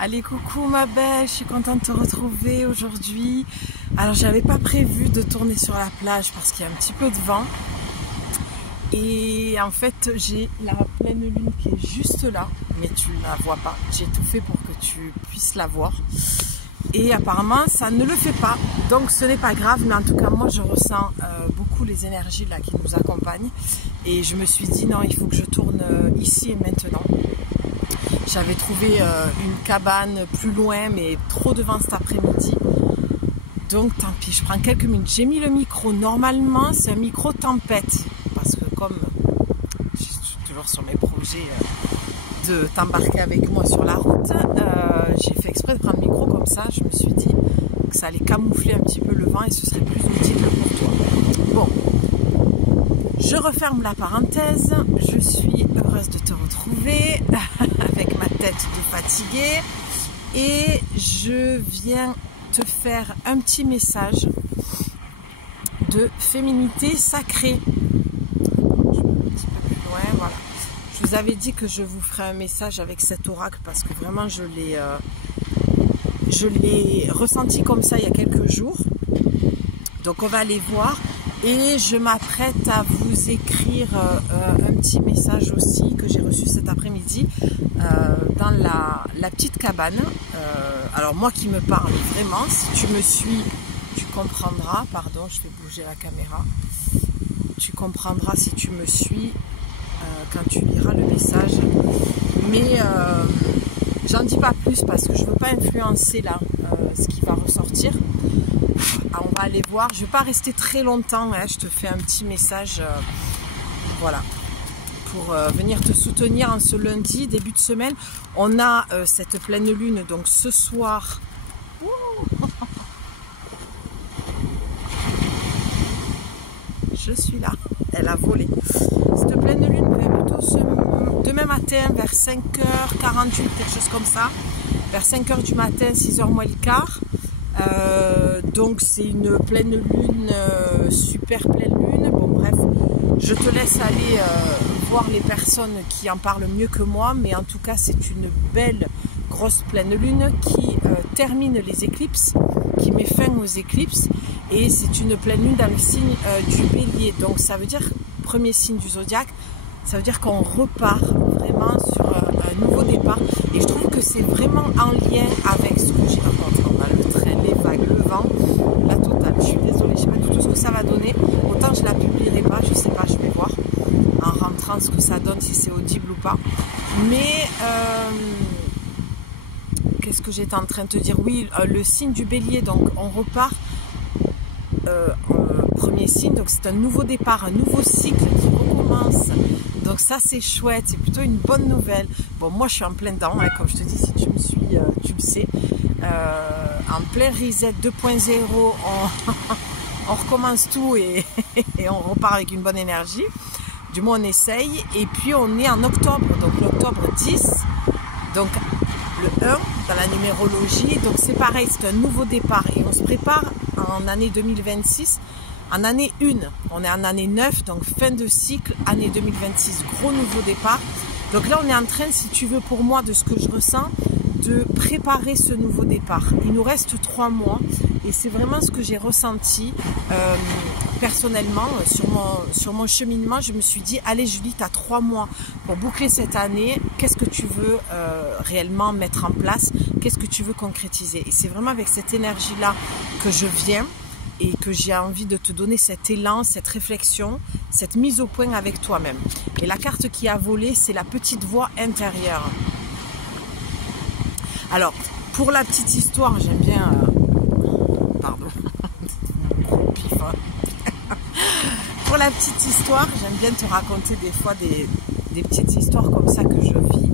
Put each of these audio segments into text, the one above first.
Allez, coucou ma belle, je suis contente de te retrouver aujourd'hui. Alors j'avais pas prévu de tourner sur la plage parce qu'il y a un petit peu de vent. Et en fait j'ai la pleine lune qui est juste là, mais tu la vois pas. J'ai tout fait pour que tu puisses la voir. Et apparemment ça ne le fait pas, donc ce n'est pas grave, mais en tout cas moi je ressens beaucoup les énergies là qui nous accompagnent. Et je me suis dit non, il faut que je tourne ici et maintenant. J'avais trouvé une cabane plus loin, mais trop de vent cet après-midi. Donc tant pis, je prends quelques minutes. J'ai mis le micro, normalement c'est un micro tempête. Parce que comme je suis toujours sur mes projets de t'embarquer avec moi sur la route, j'ai fait exprès de prendre le micro comme ça. Je me suis dit que ça allait camoufler un petit peu le vent et ce serait plus utile pour toi. Bon, je referme la parenthèse. Je suis heureuse de te retrouver avec ma tête de fatiguée et je viens te faire un petit message de féminité sacrée. Je vais un petit peu plus loin, voilà. Je vous avais dit que je vous ferai un message avec cet oracle parce que vraiment je l'ai ressenti comme ça il y a quelques jours. Donc on va aller voir. Et je m'apprête à vous écrire un petit message aussi que j'ai reçu cet après-midi dans la petite cabane. Alors moi qui me parle vraiment, si tu me suis, tu comprendras. Pardon, je fais bouger la caméra. Tu comprendras si tu me suis quand tu liras le message. Mais j'en dis pas plus parce que je ne veux pas influencer là ce qui va ressortir. On va aller voir, je ne vais pas rester très longtemps, hein. Je te fais un petit message, voilà, pour venir te soutenir en ce lundi, début de semaine. On a cette pleine lune, donc ce soir, je suis là, elle a volé. Cette pleine lune va plutôt demain matin vers 5h48, quelque chose comme ça, vers 5h du matin, 6h moins le quart. Donc c'est une pleine lune, super pleine lune. Bon bref, je te laisse aller voir les personnes qui en parlent mieux que moi, mais en tout cas c'est une belle grosse pleine lune qui termine les éclipses, qui met fin aux éclipses, et c'est une pleine lune dans le signe du Bélier. Donc ça veut dire, premier signe du zodiaque, ça veut dire qu'on repart vraiment sur un nouveau départ, et je trouve que c'est vraiment en lien avec ce que j'ai rencontré. On a le train, les vagues, le vent, la totale. Je suis désolée, je ne sais pas du tout ce que ça va donner. Autant je ne la publierai pas, je ne sais pas, je vais voir en rentrant ce que ça donne, si c'est audible ou pas. Mais qu'est-ce que j'étais en train de te dire? Oui, le signe du Bélier, donc on repart. Premier signe, donc c'est un nouveau départ, un nouveau cycle qui recommence. Donc ça c'est chouette, c'est plutôt une bonne nouvelle. Bon, moi je suis en plein dedans, hein, comme je te dis, si tu me suis, tu le sais. En plein reset 2.0, on recommence tout et on repart avec une bonne énergie. Du moins on essaye. Et puis on est en octobre, donc l'octobre 10, donc le 1 dans la numérologie. Donc c'est pareil, c'est un nouveau départ et on se prépare en année 2026. En année 1, on est en année 9, donc fin de cycle, année 2026, gros nouveau départ. Donc là, on est en train, si tu veux, pour moi, de ce que je ressens, de préparer ce nouveau départ. Il nous reste 3 mois et c'est vraiment ce que j'ai ressenti personnellement sur mon cheminement. Je me suis dit, allez Julie, tu as 3 mois pour boucler cette année. Qu'est-ce que tu veux réellement mettre en place? Qu'est-ce que tu veux concrétiser? Et c'est vraiment avec cette énergie-là que je viens et que j'ai envie de te donner cet élan, cette réflexion, cette mise au point avec toi-même. Et la carte qui a volé, c'est la petite voix intérieure. Alors, pour la petite histoire, j'aime bien... pardon, gros pif, hein. Pour la petite histoire, j'aime bien te raconter des fois des petites histoires comme ça que je vis.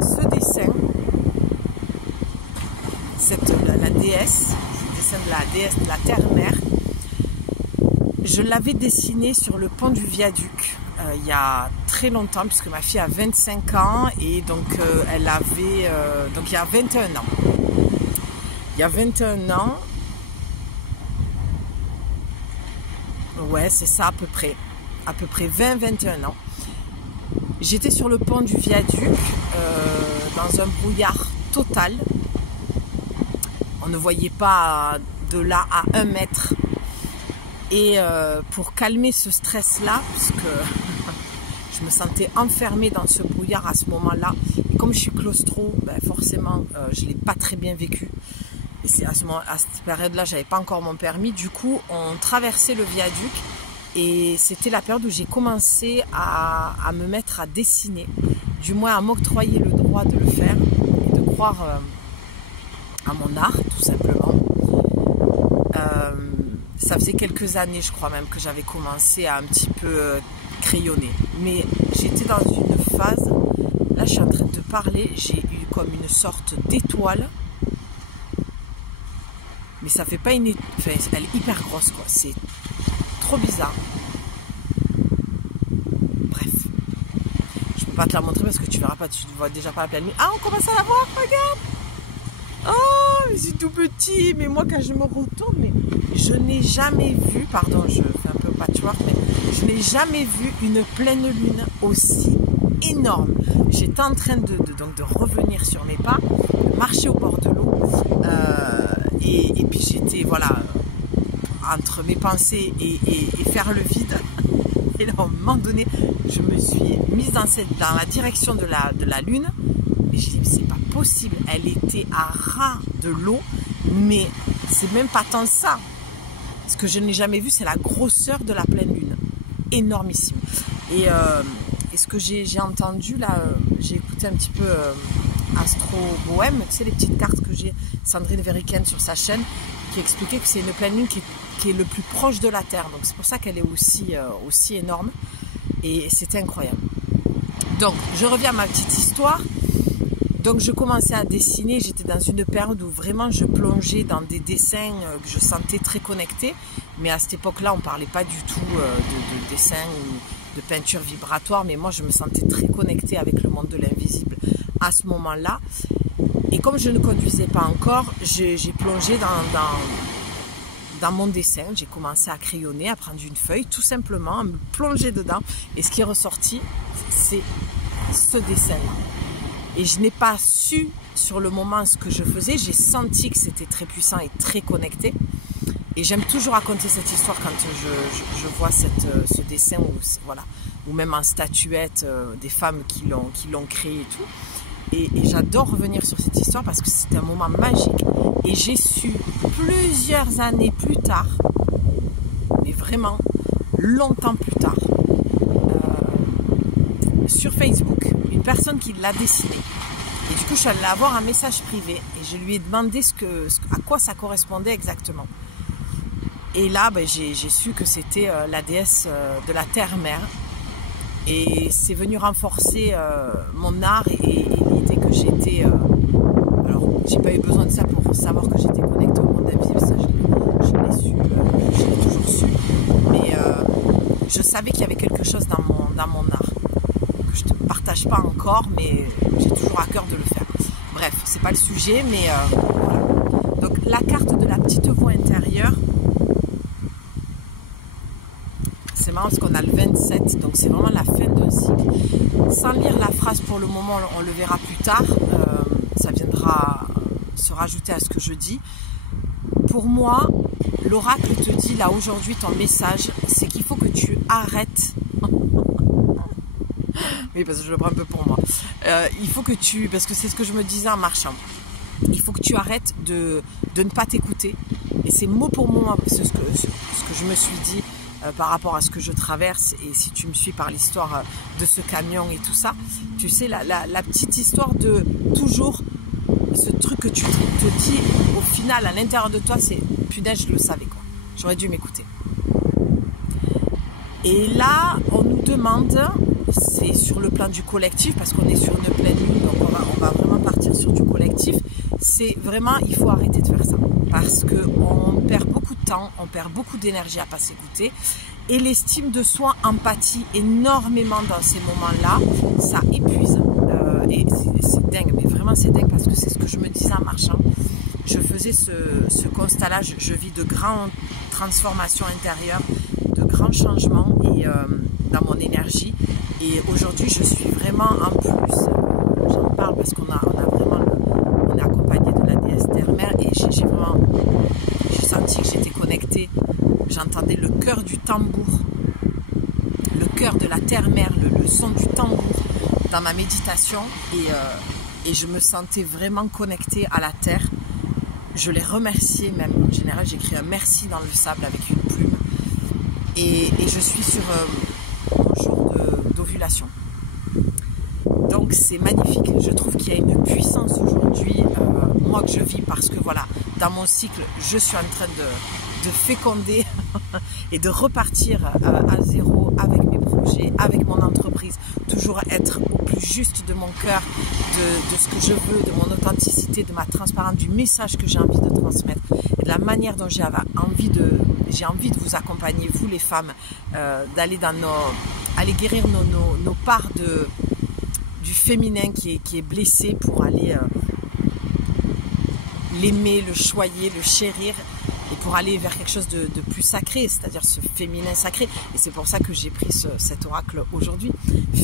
Ce dessin, la déesse, de la déesse de la terre-mère, je l'avais dessiné sur le pont du viaduc il y a très longtemps, puisque ma fille a 25 ans et donc elle avait donc il y a 21 ans. Il y a 21 ans, ouais c'est ça à peu près 20-21 ans. J'étais sur le pont du viaduc dans un brouillard total. On ne voyait pas de là à 1 mètre. Et pour calmer ce stress-là, parce que je me sentais enfermée dans ce brouillard à ce moment-là, et comme je suis claustro, ben forcément, je ne l'ai pas très bien vécu. Et c'est à cette période-là, j'avais pas encore mon permis. Du coup, on traversait le viaduc et c'était la période où j'ai commencé à me mettre à dessiner, du moins à m'octroyer le droit de le faire et de croire à mon art, tout simplement. Ça faisait quelques années, je crois même, que j'avais commencé à un petit peu crayonner. Mais j'étais dans une phase, là je suis en train de te parler, j'ai eu comme une sorte d'étoile. Mais ça fait pas une étoile, enfin, elle est hyper grosse quoi, c'est trop bizarre. Bref, je peux pas te la montrer parce que tu verras pas, tu ne vois déjà pas la pleine nuit. Ah, on commence à la voir, regarde. Oh, mais c'est tout petit, mais moi quand je me retourne, mais je n'ai jamais vu, pardon, je fais un peu patchwork, mais je n'ai jamais vu une pleine lune aussi énorme. J'étais en train donc de revenir sur mes pas, de marcher au bord de l'eau, et puis j'étais, voilà, entre mes pensées et faire le vide. Et là, à un moment donné, je me suis mise dans la direction de la lune. Et j'ai dit, c'est pas possible. Elle était à ras de l'eau, mais c'est même pas tant ça. Ce que je n'ai jamais vu, c'est la grosseur de la pleine lune. Énormissime. Et ce que j'ai entendu, là, j'ai écouté un petit peu Astro Bohème, tu sais, les petites cartes que j'ai, Sandrine Veriken sur sa chaîne, qui expliquait que c'est une pleine lune qui est le plus proche de la Terre. Donc c'est pour ça qu'elle est aussi énorme. Et c'était incroyable. Donc, je reviens à ma petite histoire. Donc je commençais à dessiner, j'étais dans une période où vraiment je plongeais dans des dessins que je sentais très connectés. Mais à cette époque-là, on ne parlait pas du tout de dessin ou de peinture vibratoire. Mais moi, je me sentais très connectée avec le monde de l'invisible à ce moment-là. Et comme je ne conduisais pas encore, j'ai plongé dans mon dessin. J'ai commencé à crayonner, à prendre une feuille, tout simplement, à me plonger dedans. Et ce qui est ressorti, c'est ce dessin-là. Et je n'ai pas su sur le moment ce que je faisais. J'ai senti que c'était très puissant et très connecté. Et j'aime toujours raconter cette histoire quand je vois ce dessin, voilà, ou même en statuette, des femmes qui l'ont créé et tout. Et j'adore revenir sur cette histoire parce que c'était un moment magique. Et j'ai su plusieurs années plus tard, mais vraiment longtemps plus tard, sur Facebook, une personne qui l'a dessiné. Et du coup, je suis allée avoir un message privé et je lui ai demandé à quoi ça correspondait exactement. Et là, ben, j'ai su que c'était la déesse de la terre-mère. Et c'est venu renforcer mon art et l'idée que j'étais... alors, j'ai pas eu besoin de ça pour savoir que j'étais connectée au monde invisible, ça je l'ai su, je l'ai toujours su. Mais je savais qu'il y avait quelque chose dans mon art. Que je ne partage pas encore, mais j'ai toujours à cœur de le faire. Bref, c'est pas le sujet, mais voilà. Donc, la carte de la petite voix intérieure, c'est marrant parce qu'on a le 27, donc c'est vraiment la fin d'un cycle. Sans lire la phrase pour le moment, on le verra plus tard. Ça viendra se rajouter à ce que je dis. Pour moi, l'oracle te dit là aujourd'hui, ton message, c'est qu'il faut que tu arrêtes. Oui, parce que je le prends un peu pour moi. Il faut que tu, parce que c'est ce que je me disais en marchant, il faut que tu arrêtes de ne pas t'écouter. Et c'est mot pour mot ce que je me suis dit par rapport à ce que je traverse. Et si tu me suis par l'histoire de ce camion et tout ça, tu sais, la petite histoire de toujours ce truc que tu te dis au final à l'intérieur de toi, c'est punaise, je le savais quoi. J'aurais dû m'écouter. Et là, on nous demande, c'est sur le plan du collectif, parce qu'on est sur une pleine lune, donc on va vraiment partir sur du collectif. C'est vraiment, il faut arrêter de faire ça. Parce qu'on perd beaucoup de temps, on perd beaucoup d'énergie à ne pas s'écouter. Et l'estime de soi empathie énormément dans ces moments-là. Ça épuise. Et c'est dingue, mais vraiment c'est dingue parce que c'est ce que je me disais en marchant. Je faisais ce constat-là, je vis de grandes transformations intérieures, de grands changements et, dans mon énergie. Et aujourd'hui, je suis vraiment en plus, j'en parle parce qu'on a vraiment, on est accompagné de la déesse Terre-Mère et j'ai senti que j'étais connectée. J'entendais le cœur du tambour, le cœur de la Terre-Mère, le son du tambour dans ma méditation et je me sentais vraiment connectée à la Terre. Je l'ai remercié même. En général, j'écris un merci dans le sable avec une plume et je suis sur mon jour d'ovulation. Donc c'est magnifique, je trouve qu'il y a une puissance aujourd'hui, moi que je vis, parce que voilà, dans mon cycle, je suis en train de féconder et de repartir à zéro avec mes projets, avec mon entreprise, toujours être au plus juste de mon cœur, de ce que je veux, de mon authenticité, de ma transparence, du message que j'ai envie de transmettre et de la manière dont j'ai envie de vous accompagner, vous les femmes, d'aller dans aller guérir nos parts du féminin qui est blessé pour aller l'aimer, le choyer, le chérir et pour aller vers quelque chose de plus sacré, c'est-à-dire ce féminin sacré. Et c'est pour ça que j'ai pris cet oracle aujourd'hui,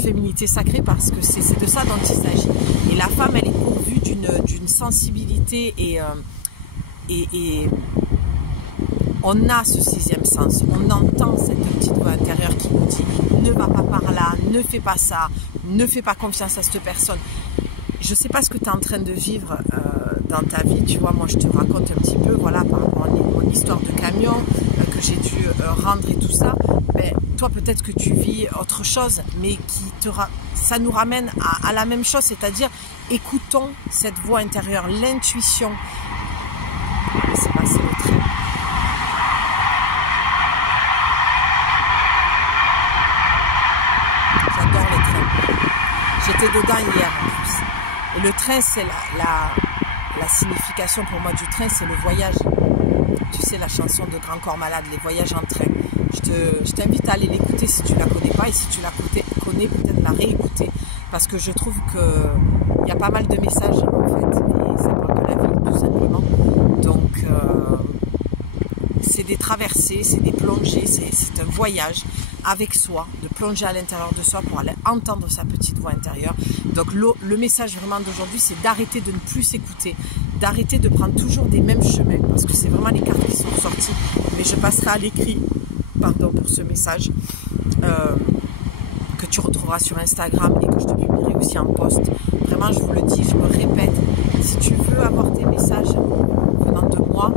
féminité sacrée, parce que c'est de ça dont il s'agit. Et la femme, elle est pourvue d'une sensibilité et on a ce sixième sens, on entend cette petite voix intérieure qui nous dit ne va pas par là, ne fais pas ça, ne fais pas confiance à cette personne. Je ne sais pas ce que tu es en train de vivre dans ta vie, tu vois, moi je te raconte un petit peu, voilà, par rapport à mon histoire de camion que j'ai dû rendre et tout ça. Ben, toi peut-être que tu vis autre chose, mais ça nous ramène à la même chose, c'est-à-dire écoutons cette voix intérieure, l'intuition. C'est passé le train. J'adore les trains. J'étais dedans hier en plus. Et le train, c'est la signification pour moi du train, c'est le voyage. Tu sais, la chanson de Grand Corps Malade, les voyages en train. Je t'invite à aller l'écouter si tu ne la connais pas, et si tu la connais, peut-être la réécouter, parce que je trouve qu'il y a pas mal de messages en fait, et ça parle de la vie tout simplement. Donc c'est des traversées, c'est des plongées, c'est un voyage avec soi, de plonger à l'intérieur de soi pour aller entendre sa petite voix intérieure. Donc le message vraiment d'aujourd'hui, c'est d'arrêter de ne plus s'écouter, d'arrêter de prendre toujours des mêmes chemins, parce que c'est vraiment les cartes qui sont sorties, mais je passerai à l'écrit, pardon pour ce message, que tu retrouveras sur Instagram et que je te publierai aussi en post. Vraiment, je vous le dis, je me répète, si tu veux avoir tes messages venant de moi,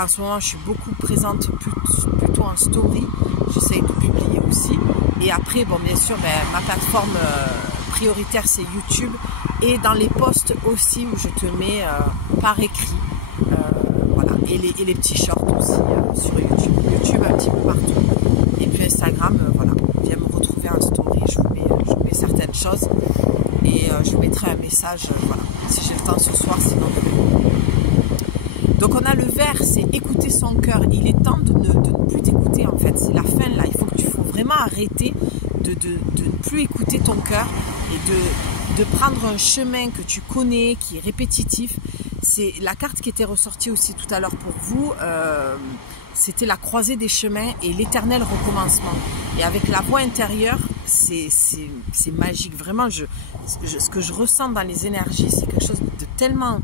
en ce moment, je suis beaucoup présente plutôt en story, j'essaye de publier aussi. Et après, bon, bien sûr, ma plateforme prioritaire, c'est YouTube. Et dans les posts aussi, où je te mets par écrit, voilà, et les petits shorts aussi sur YouTube. YouTube un petit peu partout. Et puis Instagram, voilà, viens me retrouver en story, je vous mets certaines choses. Et je vous mettrai un message, voilà, si j'ai le temps ce soir, sinon demain. Donc on a le vert, c'est écouter son cœur. Il est temps de ne plus t'écouter en fait. C'est la fin là. Il faut vraiment arrêter de ne plus écouter ton cœur et de prendre un chemin que tu connais, qui est répétitif. C'est la carte qui était ressortie aussi tout à l'heure pour vous. C'était la croisée des chemins et l'éternel recommencement. Et avec la voix intérieure, c'est magique. Vraiment, ce que je ressens dans les énergies, c'est quelque chose de tellement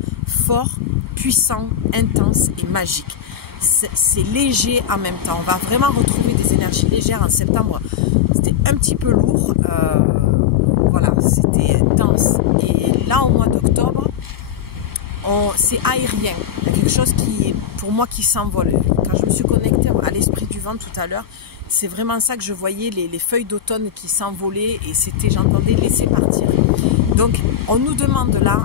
fort, puissant, intense et magique. C'est léger en même temps. On va vraiment retrouver des énergies légères en septembre. C'était un petit peu lourd. Voilà, c'était intense. Et là, au mois d'octobre, c'est aérien. Il y a quelque chose qui, pour moi, qui s'envole. Quand je me suis connectée à l'esprit du vent tout à l'heure, c'est vraiment ça que je voyais, les feuilles d'automne qui s'envolaient et j'entendais laisser partir. Donc, on nous demande là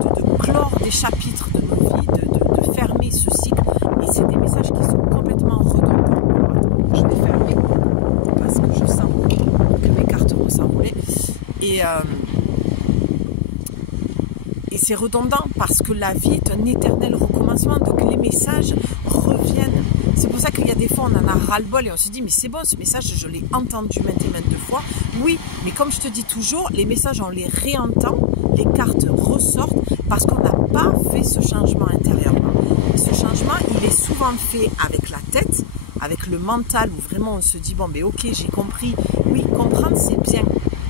de clore des chapitres de nos vies, de fermer ce cycle. Et c'est des messages qui sont complètement redondants. Alors, attends, je vais fermer parce que je sens que mes cartes vont s'envoler. Et c'est redondant parce que la vie est un éternel recommencement. Donc les messages reviennent. C'est pour ça qu'il y a des fois on en a ras-le-bol et on se dit mais c'est bon, ce message je l'ai entendu maintes et maintes fois. Oui, mais comme je te dis toujours, les messages on les réentend, les cartes ressortent parce qu'on n'a pas fait ce changement intérieurement. Ce changement il est souvent fait avec la tête, avec le mental où vraiment on se dit bon ben ok j'ai compris. Oui, comprendre c'est bien.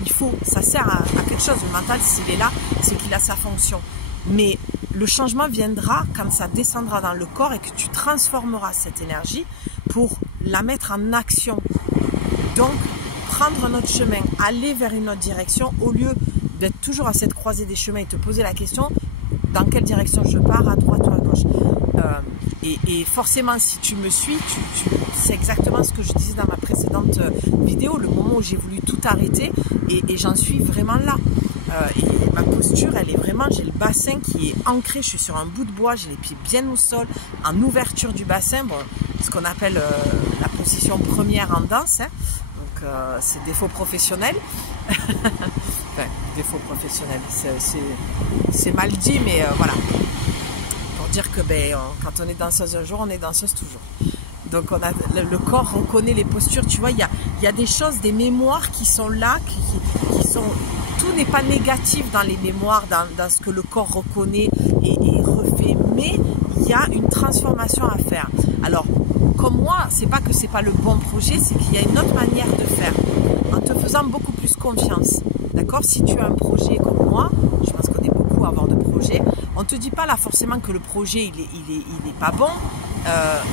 Il faut, ça sert à quelque chose. Le mental, s'il est là, c'est qu'il a sa fonction. Mais le changement viendra quand ça descendra dans le corps et que tu transformeras cette énergie pour la mettre en action. Donc, prendre un autre chemin, aller vers une autre direction, au lieu d'être toujours à cette croisée des chemins et te poser la question, dans quelle direction je pars, à droite ou à gauche. Et forcément, si tu me suis, c'est exactement ce que je disais dans ma précédente vidéo, le moment où j'ai voulu tout arrêter, et j'en suis vraiment là. Et ma posture, elle est vraiment, j'ai le bassin qui est ancré, je suis sur un bout de bois, j'ai les pieds bien au sol, en ouverture du bassin, bon, ce qu'on appelle la position première en danse, hein. Donc c'est défaut professionnel. Enfin, défaut professionnel, c'est mal dit, mais voilà. Pour dire que quand on est danseuse un jour, on est danseuse toujours. Donc on a, le corps reconnaît les postures, tu vois, il y a des choses, des mémoires qui sont là, qui sont... Tout n'est pas négatif dans les mémoires, dans ce que le corps reconnaît et refait, mais il y a une transformation à faire. Alors, comme moi, c'est pas que c'est pas le bon projet, c'est qu'il y a une autre manière de faire, en te faisant beaucoup plus confiance. D'accord? Si tu as un projet comme moi, je pense qu'on est beaucoup à avoir de projets, on te dit pas là forcément que le projet il est pas bon.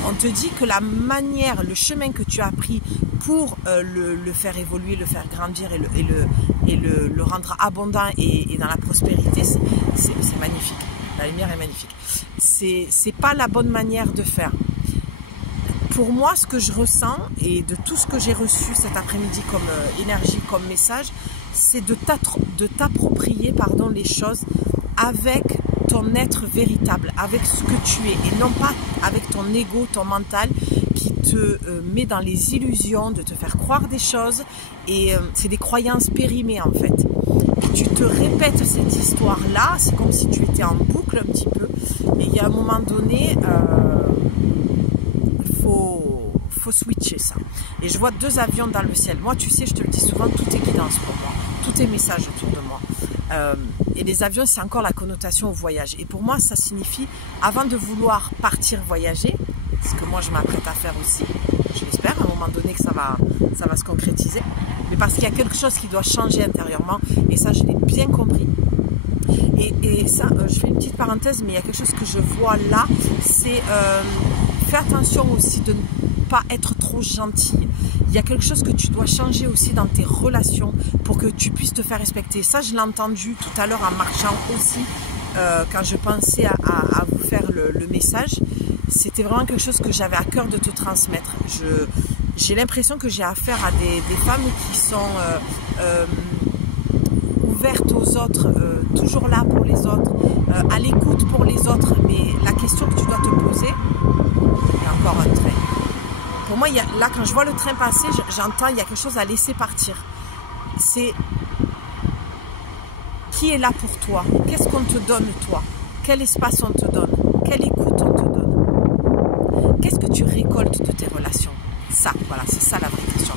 On te dit que la manière, le chemin que tu as pris pour le faire évoluer, le faire grandir et le rendre abondant et dans la prospérité, c'est magnifique. La lumière est magnifique. C'est pas la bonne manière de faire. Pour moi, ce que je ressens et de tout ce que j'ai reçu cet après-midi comme énergie, comme message, c'est de t'approprier les choses avec ton être véritable, avec ce que tu es, et non pas avec ton ego, ton mental qui te met dans les illusions de te faire croire des choses, et c'est des croyances périmées en fait. Tu te répètes cette histoire-là, c'est comme si tu étais en boucle un petit peu, et il y a un moment donné, faut switcher ça. Et je vois 2 avions dans le ciel. Moi, tu sais, je te le dis souvent, tout est guidance pour moi, tout est message autour de moi. Et les avions, c'est encore la connotation au voyage. Et pour moi, ça signifie, avant de vouloir partir voyager, ce que moi je m'apprête à faire aussi, je l'espère à un moment donné que ça va se concrétiser, mais parce qu'il y a quelque chose qui doit changer intérieurement, et ça je l'ai bien compris. Et ça, je fais une petite parenthèse, mais il y a quelque chose que je vois là, c'est fais attention aussi de ne pas être trop gentil. Il y a quelque chose que tu dois changer aussi dans tes relations pour que tu puisses te faire respecter. Ça, je l'ai entendu tout à l'heure en marchant aussi, quand je pensais à vous faire le message. C'était vraiment quelque chose que j'avais à cœur de te transmettre. J'ai l'impression que j'ai affaire à des femmes qui sont ouvertes aux autres, toujours là pour les autres, à l'écoute pour les autres. Mais la question que tu dois te poser, il y a encore un train. Pour moi, là, quand je vois le train passer, j'entends, il y a quelque chose à laisser partir. C'est qui est là pour toi? Qu'est-ce qu'on te donne, toi? Quel espace on te donne? Quelle écoute on te donne? Qu'est-ce que tu récoltes de tes relations? Ça, voilà, c'est ça la vraie question.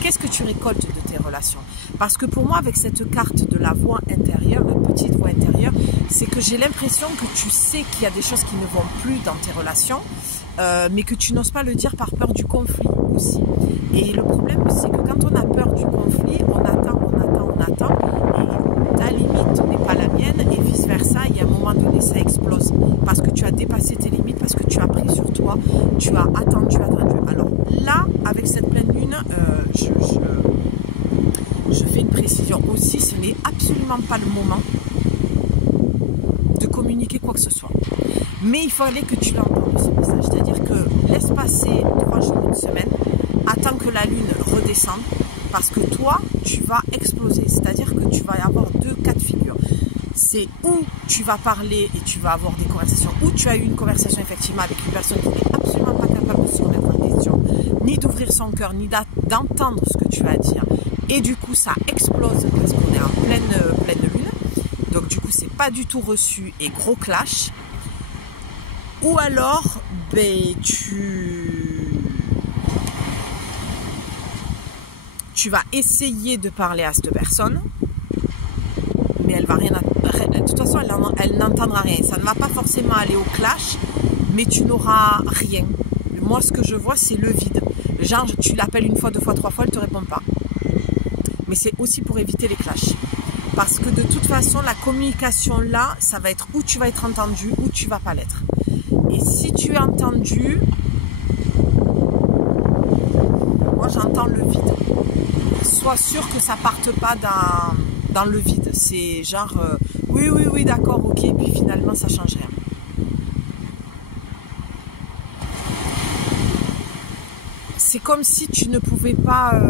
Qu'est-ce que tu récoltes de tes relations? Parce que pour moi, avec cette carte de la voix intérieure, la petite voix intérieure, c'est que j'ai l'impression que tu sais qu'il y a des choses qui ne vont plus dans tes relations, mais que tu n'oses pas le dire par peur du conflit aussi. Et le problème, c'est que quand on a peur du conflit, on attend, et ta limite n'est pas la mienne, et vice versa, et à un moment donné, ça explose. Parce que tu as dépassé tes limites, parce que tu as pris sur toi, tu as attendu. Alors là, avec cette pleine lune, je fais une précision aussi, ce n'est absolument pas le moment de communiquer quoi que ce soit. Mais il fallait que tu l'entendes, ce message. C'est-à-dire que laisse passer 3 jours, une semaine, attends que la lune redescende, parce que toi, tu vas exploser. C'est-à-dire que tu vas avoir 2 cas de figure. C'est où tu vas parler et tu vas avoir des conversations, où tu as eu une conversation effectivement avec une personne qui n'est absolument pas capable de se remettre en question, ni d'ouvrir son cœur, ni d'entendre ce que tu as à dire. Et du coup, ça explose parce qu'on est en pleine lune. Donc du coup, c'est pas du tout reçu et gros clash. Ou alors, tu vas essayer de parler à cette personne, mais elle va rien. De toute façon, elle n'entendra rien. Ça ne va pas forcément aller au clash, mais tu n'auras rien. Moi, ce que je vois, c'est le vide. Genre, tu l'appelles 1 fois, 2 fois, 3 fois, elle ne te répond pas. mais c'est aussi pour éviter les clashs. Parce que de toute façon, la communication là, ça va être où tu vas être entendu, où tu vas pas l'être. Et si tu es entendu, moi j'entends le vide. Sois sûr que ça parte pas dans le vide. C'est genre, oui, d'accord, ok, puis finalement ça change rien. C'est comme si tu ne pouvais pas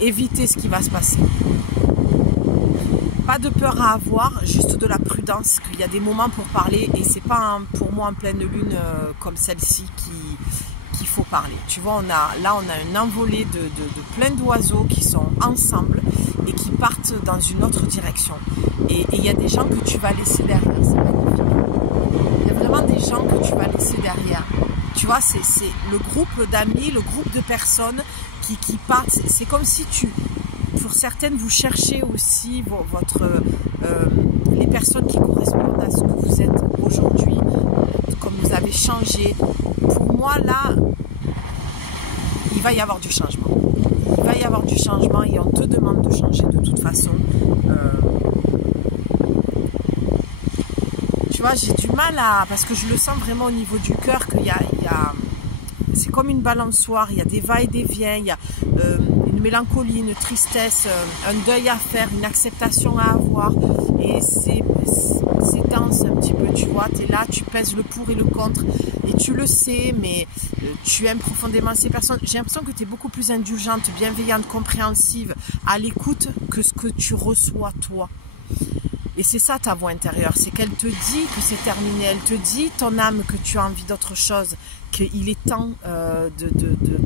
éviter ce qui va se passer. Pas de peur à avoir, juste de la prudence, qu'il y a des moments pour parler et c'est pas pour moi en pleine lune comme celle-ci qu'il faut parler. Tu vois, là on a une envolée de plein d'oiseaux qui sont ensemble et qui partent dans une autre direction. Et il y a des gens que tu vas laisser derrière, c'est magnifique. Il y a vraiment des gens que tu vas laisser derrière. Tu vois, c'est le groupe d'amis, le groupe de personnes qui partent. C'est comme si pour certaines, vous cherchez aussi les personnes qui correspondent à ce que vous êtes aujourd'hui, comme vous avez changé. Pour moi, là, il va y avoir du changement. Il va y avoir du changement et on te demande de changer de toute façon. Tu vois, j'ai du mal parce que je le sens vraiment au niveau du cœur qu'il y a c'est comme une balançoire, il y a des va et des viens, il y a une mélancolie, une tristesse, un deuil à faire, une acceptation à avoir. Et c'est dense un petit peu, tu vois, tu es là, tu pèses le pour et le contre, et tu le sais, mais tu aimes profondément ces personnes. J'ai l'impression que tu es beaucoup plus indulgente, bienveillante, compréhensive, à l'écoute que ce que tu reçois toi. Et c'est ça ta voix intérieure, c'est qu'elle te dit que c'est terminé, elle te dit ton âme que tu as envie d'autre chose, qu'il est temps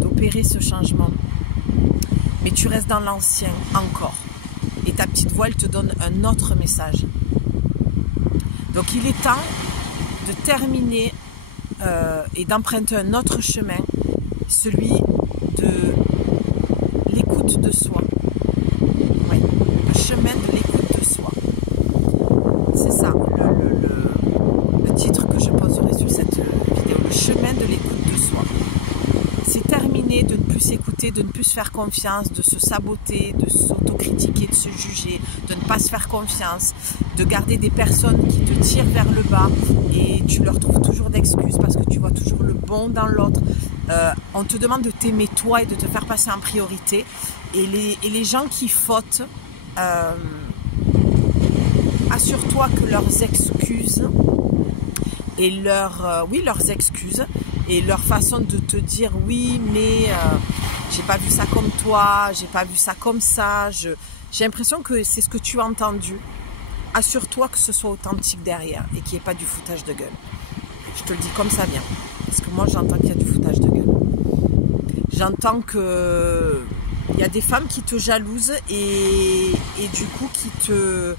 d'opérer ce changement. Mais tu restes dans l'ancien encore. Et ta petite voix, elle te donne un autre message. Donc il est temps de terminer et d'emprunter un autre chemin, celui de l'écoute de soi. Oui, le chemin de l'écoute de soi. C'est ça, le titre que je poserai sur cette vidéo, le chemin de l'écoute de soi. C'est terminé de ne plus s'écouter, de ne plus se faire confiance, de se saboter, de s'autocritiquer, de se juger, de ne pas se faire confiance, de garder des personnes qui te tirent vers le bas et tu leur trouves toujours d'excuses parce que tu vois toujours le bon dans l'autre. On te demande de t'aimer toi et de te faire passer en priorité. Et les gens qui fautent, assure-toi que leurs excuses et leurs excuses et leur façon de te dire oui mais j'ai pas vu ça comme toi, j'ai pas vu ça comme ça, j'ai l'impression que c'est ce que tu as entendu. Assure-toi que ce soit authentique derrière et qu'il n'y ait pas du foutage de gueule. Je te le dis comme ça vient, parce que moi j'entends qu'il y a du foutage de gueule. J'entends que il y a des femmes qui te jalousent et du coup qui te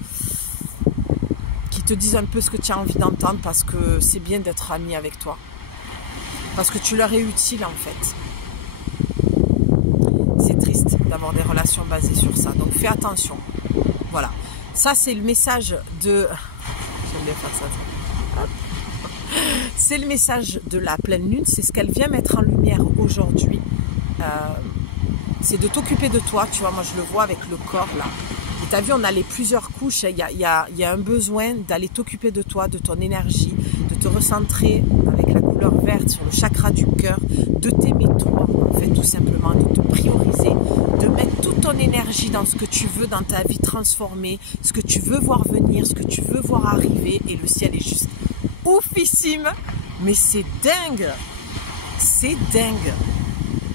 disent un peu ce que tu as envie d'entendre parce que c'est bien d'être ami avec toi. Parce que tu leur es utile en fait. C'est triste d'avoir des relations basées sur ça. Donc fais attention. Voilà. Ça c'est le message de... J'aime bien faire ça. C'est le message de la pleine lune. C'est ce qu'elle vient mettre en lumière aujourd'hui. C'est de t'occuper de toi. Tu vois, moi je le vois avec le corps là. Et tu as vu, on a les plusieurs couches. Il y a un besoin d'aller t'occuper de toi, de ton énergie, de te recentrer avec la couleur verte sur le chakra du cœur, de t'aimer toi, en fait, tout simplement, de te prioriser, de mettre toute ton énergie dans ce que tu veux dans ta vie transformée, ce que tu veux voir venir, ce que tu veux voir arriver. Et le ciel est juste oufissime. Mais c'est dingue. C'est dingue.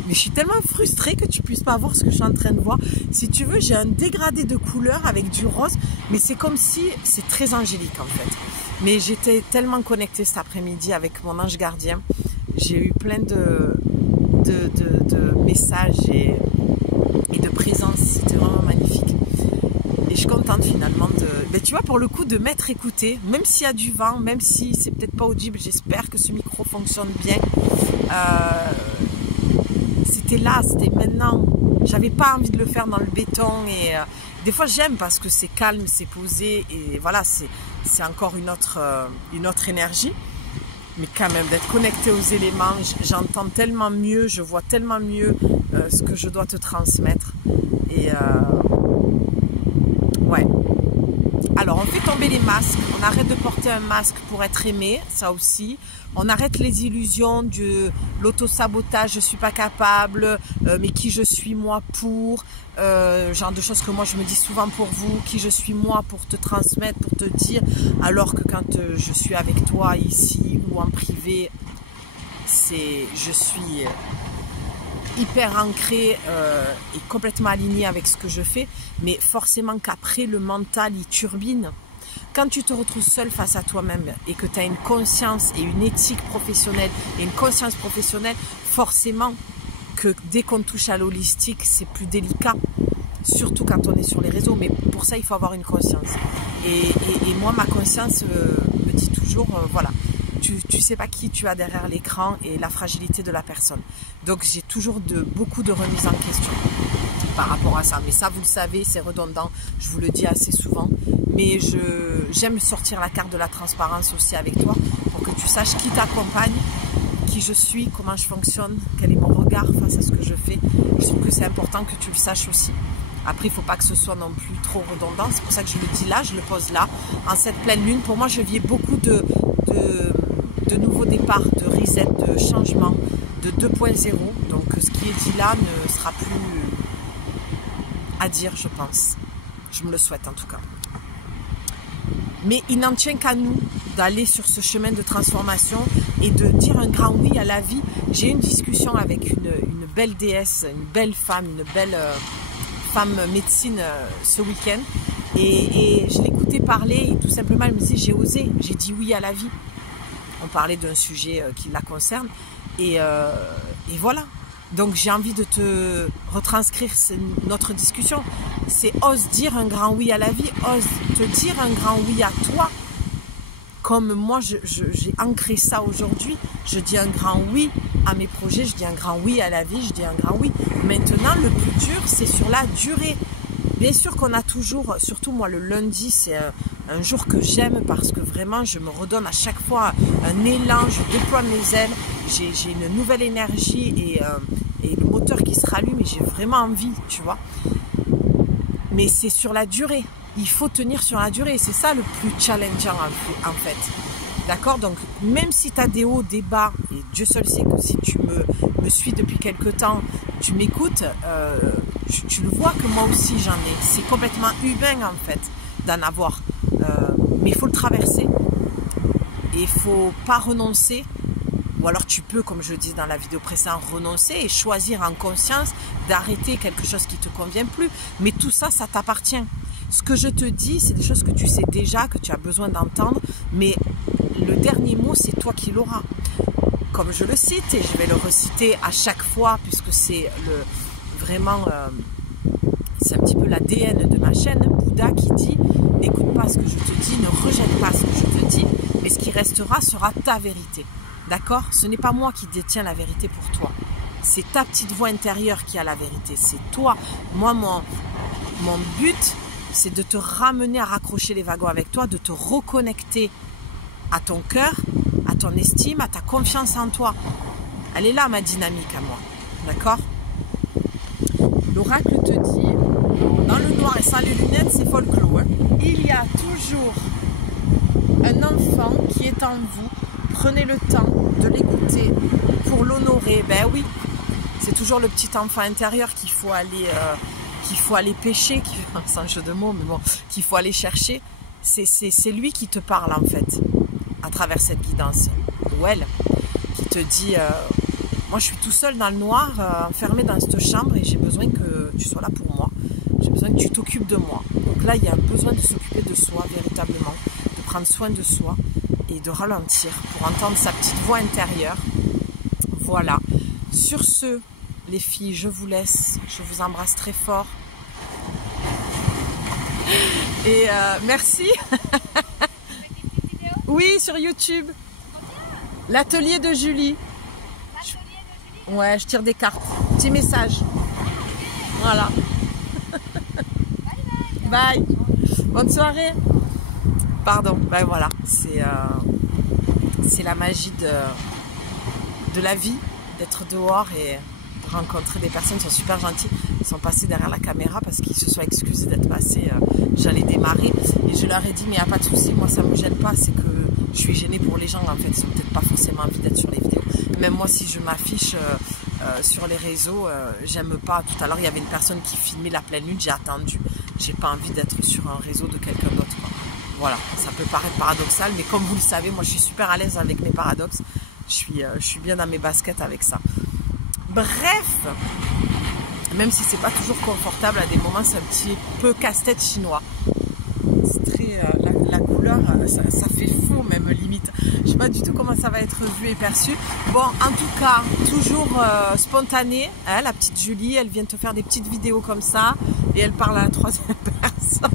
Mais je suis tellement frustrée que tu puisses pas voir ce que je suis en train de voir. Si tu veux, j'ai un dégradé de couleurs avec du rose, mais c'est comme si c'est très angélique en fait. Mais j'étais tellement connectée cet après-midi avec mon ange gardien. J'ai eu plein de messages et de présence. C'était vraiment magnifique. Et je suis contente finalement mais tu vois, pour le coup, de m'être écoutée, même s'il y a du vent, même si c'est peut-être pas audible, j'espère que ce micro fonctionne bien. C'était là, c'était maintenant. J'avais pas envie de le faire dans le béton et des fois j'aime parce que c'est calme, c'est posé et voilà, c'est encore une autre énergie. mais quand même d'être connecté aux éléments, j'entends tellement mieux, je vois tellement mieux ce que je dois te transmettre. Et ouais. Alors on fait tomber les masques, on arrête de porter un masque pour être aimé, ça aussi. On arrête les illusions de l'auto-sabotage, je suis pas capable, mais qui je suis moi pour, genre de choses que moi je me dis souvent pour vous, qui je suis moi pour te transmettre, pour te dire, alors que quand je suis avec toi ici ou en privé, je suis hyper ancrée et complètement alignée avec ce que je fais, mais forcément qu'après le mental il turbine. Quand tu te retrouves seul face à toi-même et que tu as une conscience et une éthique professionnelle et une conscience professionnelle, forcément que dès qu'on touche à l'holistique, c'est plus délicat, surtout quand on est sur les réseaux, mais pour ça il faut avoir une conscience. Et moi ma conscience me dit toujours, voilà, tu sais pas qui tu as derrière l'écran et la fragilité de la personne. Donc j'ai toujours beaucoup de remises en question par rapport à ça. Mais ça, vous le savez, c'est redondant, je vous le dis assez souvent. Mais j'aime sortir la carte de la transparence aussi avec toi pour que tu saches qui t'accompagne, qui je suis, comment je fonctionne, quel est mon regard face à ce que je fais. Je trouve que c'est important que tu le saches aussi. Après, il ne faut pas que ce soit non plus trop redondant. C'est pour ça que je le dis là, je le pose là, en cette pleine lune. Pour moi, je vis beaucoup de nouveaux départs, de reset, de changement, de 2.0. Donc, ce qui est dit là ne sera plus à dire, je pense. Je me le souhaite en tout cas. Mais il n'en tient qu'à nous d'aller sur ce chemin de transformation et de dire un grand oui à la vie. J'ai eu une discussion avec une belle déesse, une belle femme, une belle femme médecine ce week-end. Et je l'écoutais parler et tout simplement elle me disait j'ai osé, j'ai dit oui à la vie. On parlait d'un sujet qui la concerne et voilà. Donc j'ai envie de te retranscrire notre discussion. C'est ose dire un grand oui à la vie, ose te dire un grand oui à toi. Comme moi j'ai ancré ça aujourd'hui, je dis un grand oui à mes projets, je dis un grand oui à la vie, je dis un grand oui. Maintenant le plus dur c'est sur la durée. Bien sûr qu'on a toujours, surtout moi le lundi c'est un jour que j'aime parce que vraiment je me redonne à chaque fois un élan, je déploie mes ailes, j'ai une nouvelle énergie et le moteur qui se rallume et j'ai vraiment envie, tu vois. Mais c'est sur la durée, il faut tenir sur la durée, c'est ça le plus challengeant en fait. D'accord? Donc même si tu as des hauts, des bas, et Dieu seul sait que si tu me suis depuis quelque temps, tu m'écoutes, tu le vois que moi aussi j'en ai. C'est complètement humain en fait d'en avoir. Mais il faut le traverser. Et il ne faut pas renoncer. Ou alors tu peux, comme je dis dans la vidéo précédente, renoncer et choisir en conscience d'arrêter quelque chose qui ne te convient plus. Mais tout ça, ça t'appartient. Ce que je te dis, c'est des choses que tu sais déjà, que tu as besoin d'entendre. Mais le dernier mot, c'est toi qui l'auras. Comme je le cite, et je vais le reciter à chaque fois, puisque c'est vraiment, c'est un petit peu l'ADN de ma chaîne, Bouddha qui dit, n'écoute pas ce que je te dis, ne rejette pas ce que je te dis, mais ce qui restera sera ta vérité. D'accord? Ce n'est pas moi qui détiens la vérité pour toi. C'est ta petite voix intérieure qui a la vérité. C'est toi. Moi, mon but, c'est de te ramener à raccrocher les wagons avec toi, de te reconnecter à ton cœur, à ton estime, à ta confiance en toi. Elle est là, ma dynamique à moi. D'accord? L'oracle te dit, dans le noir et sans les lunettes, c'est folklore. Hein? Il y a toujours un enfant qui est en vous. Prenez le temps de l'écouter pour l'honorer. Ben oui, c'est toujours le petit enfant intérieur qu'il faut aller pêcher, sans jeu de mots, mais bon, qu'il faut aller chercher. C'est lui qui te parle en fait, à travers cette guidance. Ou elle, qui te dit, moi je suis tout seul dans le noir, enfermé dans cette chambre et j'ai besoin que tu sois là pour moi. J'ai besoin que tu t'occupes de moi. Donc là, il y a un besoin de s'occuper de soi véritablement, de prendre soin de soi. Et de ralentir pour entendre sa petite voix intérieure. Voilà. Sur ce, les filles, je vous laisse. Je vous embrasse très fort. Et merci. Oui, sur YouTube. L'atelier de Julie. Ouais, je tire des cartes. Petit message. Voilà. Bye. Bonne soirée. Pardon, ben voilà, c'est la magie de la vie, d'être dehors et de rencontrer des personnes qui sont super gentilles. Ils sont passés derrière la caméra parce qu'ils se sont excusés d'être passés. J'allais démarrer et je leur ai dit mais il n'y a pas de souci, moi ça me gêne pas, c'est que je suis gênée pour les gens en fait, ils n'ont peut-être pas forcément envie d'être sur les vidéos. Même moi si je m'affiche sur les réseaux, j'aime pas. Tout à l'heure il y avait une personne qui filmait la pleine lune, j'ai attendu, j'ai pas envie d'être sur un réseau de quelqu'un d'autre. Voilà, ça peut paraître paradoxal, mais comme vous le savez, moi je suis super à l'aise avec mes paradoxes, je suis bien dans mes baskets avec ça. Bref, même si c'est pas toujours confortable, à des moments c'est un petit peu casse-tête chinois. C'est très, la couleur, ça fait faux même limite. Je sais pas du tout comment ça va être vu et perçu. Bon, en tout cas, toujours spontané. Hein, la petite Julie, elle vient te faire des petites vidéos comme ça et elle parle à la troisième personne.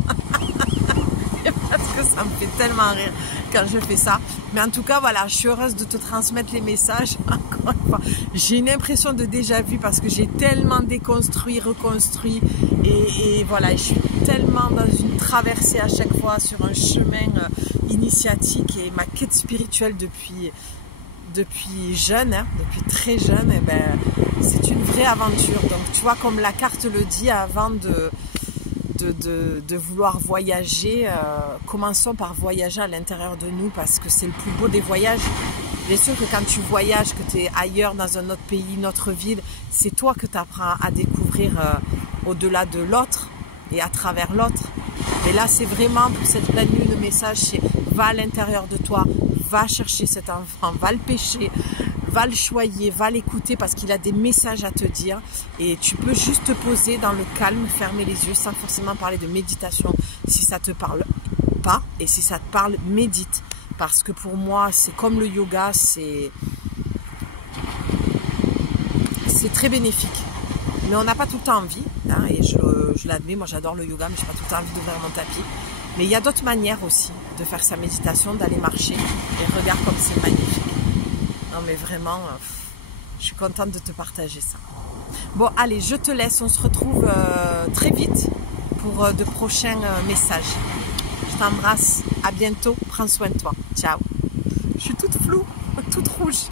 Parce que ça me fait tellement rire quand je fais ça. Mais en tout cas, voilà, je suis heureuse de te transmettre les messages. Encore une fois, j'ai une impression de déjà vu parce que j'ai tellement déconstruit, reconstruit. Et voilà, je suis tellement dans une traversée à chaque fois sur un chemin initiatique et ma quête spirituelle depuis jeune, hein, depuis très jeune, et ben, c'est une vraie aventure. Donc tu vois, comme la carte le dit, avant de vouloir voyager, commençons par voyager à l'intérieur de nous parce que c'est le plus beau des voyages. Bien sûr que quand tu voyages, que tu es ailleurs dans un autre pays, une autre ville, c'est toi que tu apprends à découvrir au-delà de l'autre et à travers l'autre. Et là, c'est vraiment pour cette pleine lune, le message, c'est va à l'intérieur de toi, va chercher cet enfant, va le pêcher, va le choyer, va l'écouter parce qu'il a des messages à te dire et tu peux juste te poser dans le calme, fermer les yeux sans forcément parler de méditation si ça te parle pas, et si ça te parle, médite parce que pour moi c'est comme le yoga, c'est très bénéfique mais on n'a pas tout le temps envie, hein, et je l'admets, moi j'adore le yoga mais je n'ai pas tout le temps envie d'ouvrir mon tapis, mais il y a d'autres manières aussi de faire sa méditation, d'aller marcher et regarde comme c'est magnifique. Non mais vraiment, je suis contente de te partager ça. Bon allez, je te laisse, on se retrouve très vite pour de prochains messages. Je t'embrasse, à bientôt, prends soin de toi. Ciao. Je suis toute floue, toute rouge.